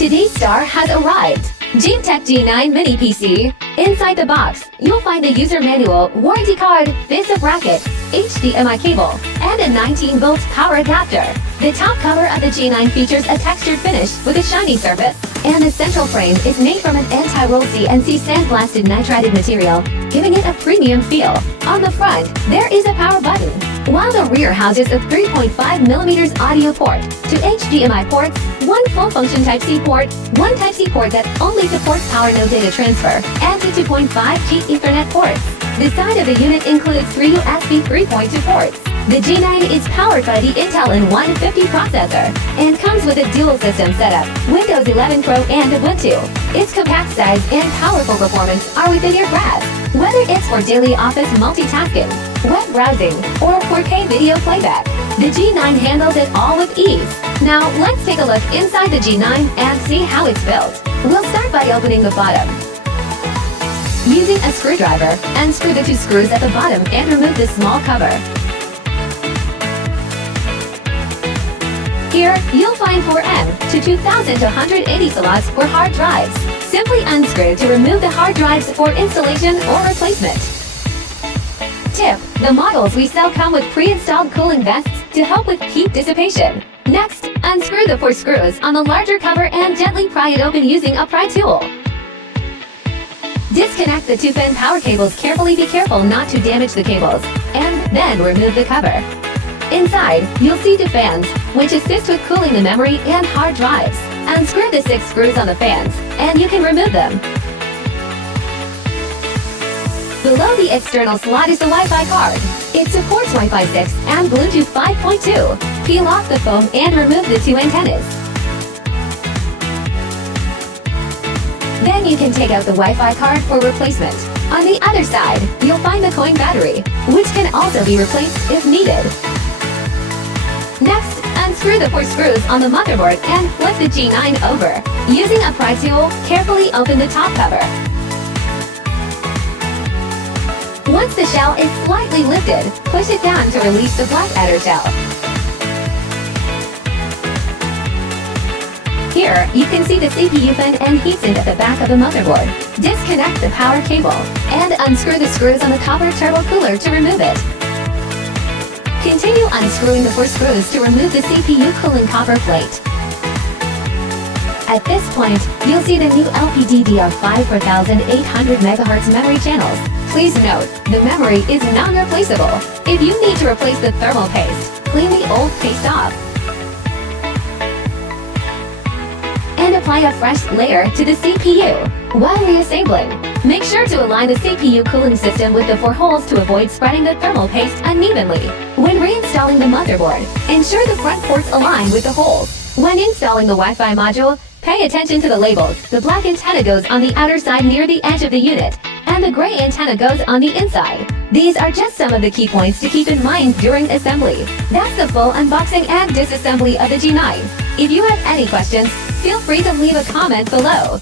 Today's star has arrived. GMKtec G9 Mini PC. Inside the box, you'll find the user manual, warranty card, VESA bracket, HDMI cable, and a 19-volt power adapter. The top cover of the G9 features a textured finish with a shiny surface, and the central frame is made from an anti-roll CNC sandblasted nitrided material, giving it a premium feel. On the front, there is a power button, while the rear houses a 3.5mm audio port, two HDMI ports, one full-function Type-C port, one Type-C port that only supports power no data transfer, and two 2.5G Ethernet ports. The side of the unit includes three USB 3.2 ports. The G9 is powered by the Intel N150 processor and comes with a dual system setup, Windows 11 Pro and Ubuntu. Its compact size and powerful performance are within your grasp, whether it's for daily office multitasking, web browsing, or 4K video playback. The G9 handles it all with ease. Now, let's take a look inside the G9 and see how it's built. We'll start by opening the bottom. Using a screwdriver, unscrew the two screws at the bottom and remove the small cover. Here, you'll find 4 to 2,280 slots for hard drives. Simply unscrew to remove the hard drives for installation or replacement. Tip: the models we sell come with pre-installed cooling vests to help with heat dissipation. Next, unscrew the 4 screws on the larger cover and gently pry it open using a pry tool. Disconnect the 2-pin power cables carefully. Be careful not to damage the cables, and then remove the cover. Inside, you'll see 2 fans, which assist with cooling the memory and hard drives. Unscrew the 6 screws on the fans, and you can remove them. Below the external slot is the Wi-Fi card. It supports Wi-Fi 6 and Bluetooth 5.2. Peel off the foam and remove the 2 antennas. Then you can take out the Wi-Fi card for replacement. On the other side, you'll find the coin battery, which can also be replaced if needed. Next, unscrew the 4 screws on the motherboard and flip the G9 over. Using a pry tool, carefully open the top cover. Once the shell is slightly lifted, push it down to release the black outer shell. Here, you can see the CPU fan and heatsink at the back of the motherboard. Disconnect the power cable, and unscrew the screws on the copper turbo cooler to remove it. Continue unscrewing the 4 screws to remove the CPU cooling copper plate. At this point, you'll see the new LPDDR5 4800 MHz memory channels. Please note, the memory is non-replaceable. If you need to replace the thermal paste, clean the old paste off and apply a fresh layer to the CPU. While reassembling, make sure to align the CPU cooling system with the 4 holes to avoid spreading the thermal paste unevenly. When reinstalling the motherboard, ensure the front ports align with the holes. When installing the Wi-Fi module, pay attention to the labels. The black antenna goes on the outer side near the edge of the unit, and the gray antenna goes on the inside. These are just some of the key points to keep in mind during assembly. That's the full unboxing and disassembly of the G9. If you have any questions, feel free to leave a comment below.